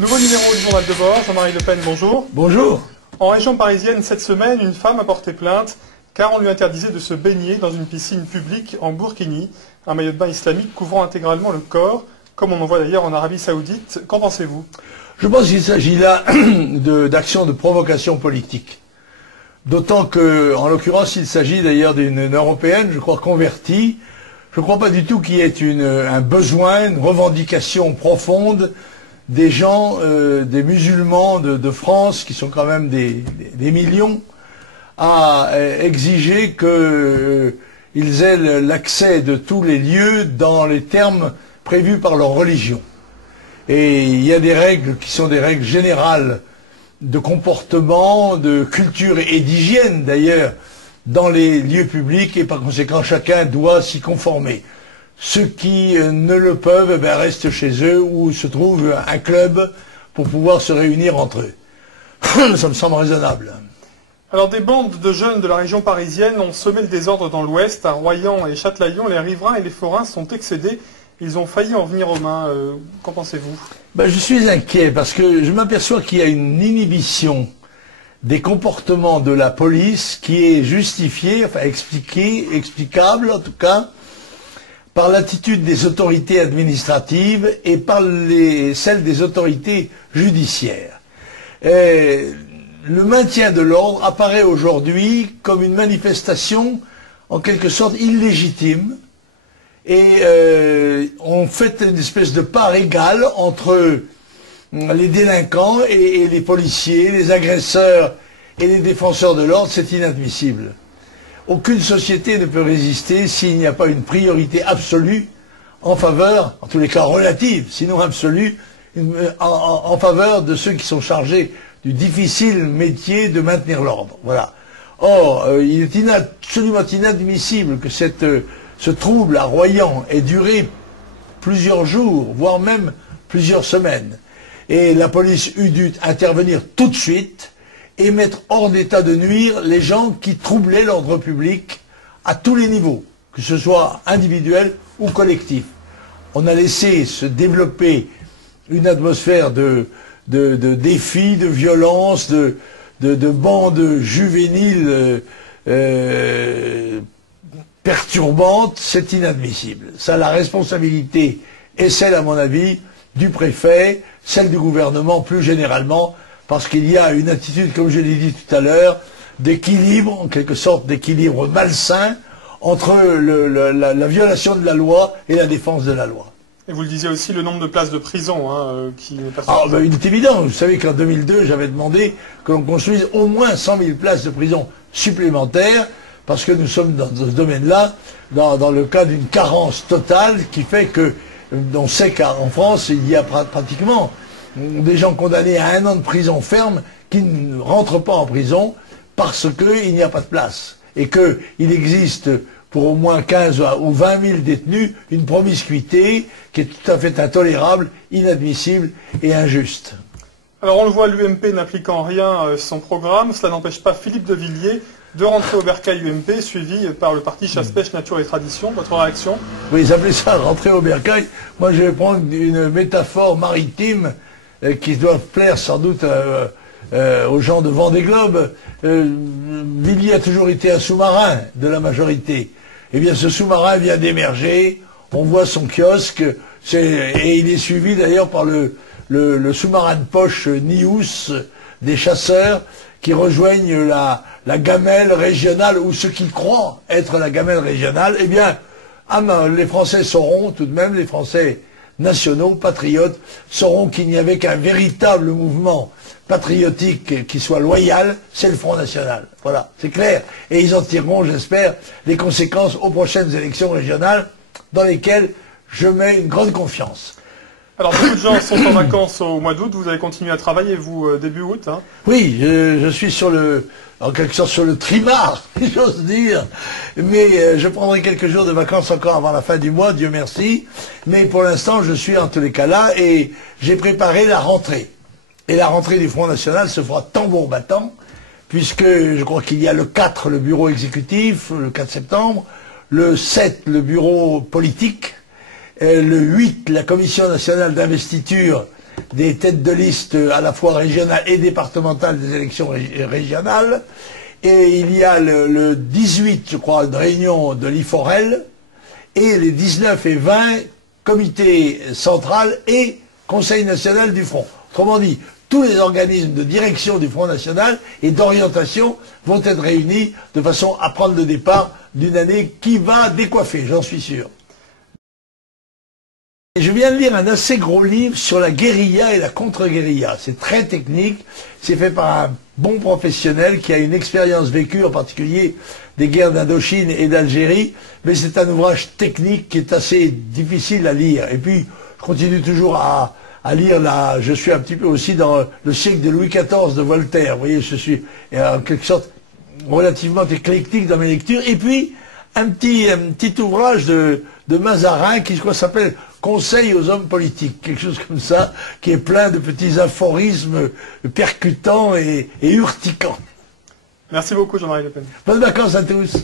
Nouveau numéro du Journal de bord, Jean-Marie Le Pen, bonjour. Bonjour. En région parisienne, cette semaine, une femme a porté plainte car on lui interdisait de se baigner dans une piscine publique en Burkini, un maillot de bain islamique couvrant intégralement le corps, comme on en voit d'ailleurs en Arabie Saoudite. Qu'en pensez-vous? Je pense qu'il s'agit là d'actions de provocation politique. D'autant que, en l'occurrence, il s'agit d'ailleurs d'une Européenne, je crois, convertie. Je ne crois pas du tout qu'il y ait un besoin, une revendication profonde des gens, des musulmans de France, qui sont quand même des millions, à exiger qu'ils aient l'accès de tous les lieux dans les termes prévus par leur religion. Et il y a des règles qui sont des règles générales de comportement, de culture et d'hygiène d'ailleurs, dans les lieux publics, et par conséquent chacun doit s'y conformer. Ceux qui ne le peuvent, restent chez eux ou se trouvent un club pour pouvoir se réunir entre eux. Ça me semble raisonnable. Alors des bandes de jeunes de la région parisienne ont semé le désordre dans l'ouest. À Royan et Châtelaillon, les riverains et les forains sont excédés. Ils ont failli en venir aux mains. Qu'en pensez-vous? Je suis inquiet parce que je m'aperçois qu'il y a une inhibition des comportements de la police qui est justifiée, enfin explicable en tout cas, par l'attitude des autorités administratives et par celle des autorités judiciaires. Le maintien de l'ordre apparaît aujourd'hui comme une manifestation en quelque sorte illégitime et on fait une espèce de part égale entre les délinquants et les policiers, les agresseurs et les défenseurs de l'ordre. C'est inadmissible. Aucune société ne peut résister s'il n'y a pas une priorité absolue en faveur, en tous les cas relative, sinon absolue, en faveur de ceux qui sont chargés du difficile métier de maintenir l'ordre. Voilà. Or, il est absolument inadmissible que ce trouble à Royan ait duré plusieurs jours, voire même plusieurs semaines. Et la police eût dû intervenir tout de suite et mettre hors d'état de nuire les gens qui troublaient l'ordre public à tous les niveaux, que ce soit individuel ou collectif. On a laissé se développer une atmosphère de défis, de violence, de bandes juvéniles perturbantes. C'est inadmissible. Ça, la responsabilité est celle, à mon avis, du préfet, celle du gouvernement plus généralement, parce qu'il y a une attitude, comme je l'ai dit tout à l'heure, d'équilibre, en quelque sorte d'équilibre malsain, entre la violation de la loi et la défense de la loi. Et vous le disiez aussi, le nombre de places de prison qui n'est pas suffisant. Il est évident. Vous savez qu'en 2002, j'avais demandé que l'on construise au moins 100 000 places de prison supplémentaires, parce que nous sommes dans ce domaine-là, dans le cas d'une carence totale qui fait que, on sait qu'en France, il y a pratiquement des gens condamnés à 1 an de prison ferme qui ne rentrent pas en prison parce qu'il n'y a pas de place. Et qu'il existe pour au moins 15 ou 20 000 détenus une promiscuité qui est tout à fait intolérable, inadmissible et injuste. Alors on le voit, l'UMP n'applique en rien son programme. Cela n'empêche pas Philippe de Villiers de rentrer au bercail UMP, suivi par le parti Chasse-Pêche, Nature et Tradition. Votre réaction? Oui, ils appellent ça rentrer au bercail. Moi, je vais prendre une métaphore maritime qui doit plaire sans doute aux gens de Vendée Globe. Villiers a toujours été un sous-marin de la majorité. Eh bien, ce sous-marin vient d'émerger. On voit son kiosque. Et il est suivi d'ailleurs par le sous-marin de poche Nius des chasseurs qui rejoignent la gamelle régionale, ou ceux qui croient être la gamelle régionale. Eh bien, les Français sauront tout de même, les Français nationaux, patriotes, sauront qu'il n'y avait qu'un véritable mouvement patriotique qui soit loyal, c'est le Front National. Voilà, c'est clair. Et ils en tireront, j'espère, les conséquences aux prochaines élections régionales, dans lesquelles je mets une grande confiance. Alors, beaucoup de gens sont en vacances au mois d'août. Vous allez continuer à travailler, vous, début août, hein? Oui, je suis en quelque sorte sur le trimar, si j'ose dire. Mais je prendrai quelques jours de vacances encore avant la fin du mois, Dieu merci. Mais pour l'instant, je suis en tous les cas là et j'ai préparé la rentrée. Et la rentrée du Front National se fera tambour battant, puisque je crois qu'il y a le 4, le bureau exécutif, le 4 septembre, le 7, le bureau politique, le 8, la Commission nationale d'investiture des têtes de liste à la fois régionales et départementales des élections régionales. Et il y a le 18, je crois, une réunion de l'IFOREL, et les 19 et 20, comité central et Conseil national du Front. Autrement dit, tous les organismes de direction du Front national et d'orientation vont être réunis de façon à prendre le départ d'une année qui va décoiffer, j'en suis sûr. Je viens de lire un assez gros livre sur la guérilla et la contre-guérilla. C'est très technique, c'est fait par un bon professionnel qui a une expérience vécue, en particulier des guerres d'Indochine et d'Algérie, mais c'est un ouvrage technique qui est assez difficile à lire. Et puis, je continue toujours à lire là, je suis un petit peu aussi dans le siècle de Louis XIV de Voltaire. Vous voyez, je suis en quelque sorte relativement éclectique dans mes lectures. Et puis, un petit ouvrage de Mazarin qui, je crois, s'appelle Conseil aux hommes politiques, quelque chose comme ça, qui est plein de petits aphorismes percutants et urticants. Merci beaucoup, Jean-Marie Le Pen. Bonnes vacances à tous.